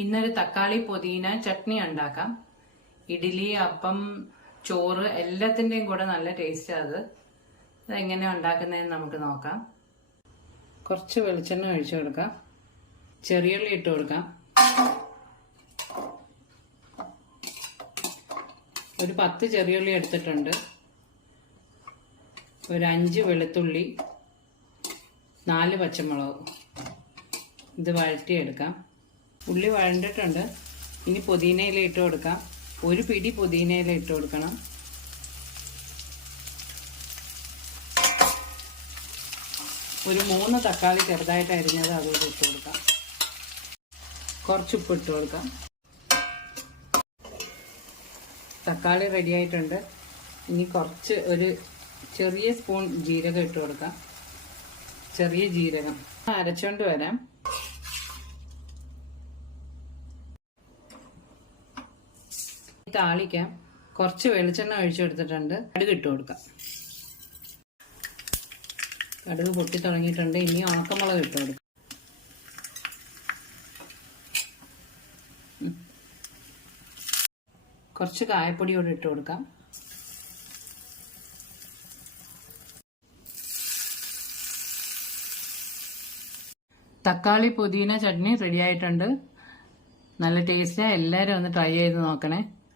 ഇന്നൊരു തക്കാളി പുതിന ചട്നി ഉണ്ടാക്കാം. ഇഡ്ഡലി, അപ്പം, ചോറ് എല്ലാത്തിൻ്റെയും കൂടെ നല്ല ടേസ്റ്റാണ് അത്. അതെങ്ങനെയാണ് ഉണ്ടാക്കുന്നതെന്ന് നമുക്ക് നോക്കാം. കുറച്ച് വെളിച്ചെണ്ണ ഒഴിച്ചു കൊടുക്കാം. ചെറിയുള്ളി ഇട്ട് കൊടുക്കാം. ഒരു 10 ചെറിയുള്ളി എടുത്തിട്ടുണ്ട്. ഒരു 5 വെളുത്തുള്ളി, 4 പച്ചമുളക്. ഇത് വഴറ്റിയെടുക്കാം. ഉള്ളി വഴണ്ടിട്ടുണ്ട്. ഇനി പുതിനയില ഇട്ട് കൊടുക്കാം. ഒരു പിടി പുതിനയില ഇട്ട് കൊടുക്കണം. ഒരു 3 തക്കാളി ചെറുതായിട്ട് അരിഞ്ഞത് അതുകൂടെ ഇട്ട് കൊടുക്കാം. കുറച്ച് ഉപ്പ് ഇട്ട് കൊടുക്കാം. തക്കാളി റെഡി ആയിട്ടുണ്ട്. ഇനി ഒരു ചെറിയ സ്പൂൺ ജീരകം ഇട്ട് കൊടുക്കാം. ചെറിയ ജീരകം അരച്ചോണ്ട് വരാം. താളിക്കാം. കുറച്ച് വെളിച്ചെണ്ണ ഒഴിച്ചു കൊടുത്തിട്ടുണ്ട്. കടുക് ഇട്ട് കൊടുക്കാം. കടുക് പൊട്ടി തുടങ്ങിയിട്ടുണ്ട്. ഇനി ഉണക്കമുളക് ഇട്ട് കൊടുക്കാം. കുറച്ച് കായപ്പൊടി കൂടെ ഇട്ട് കൊടുക്കാം. തക്കാളി പുതിന ചട്നി റെഡി ആയിട്ടുണ്ട്. നല്ല ടേസ്റ്റാണ്. എല്ലാവരും ഒന്ന് ട്രൈ ചെയ്ത് നോക്കണേ.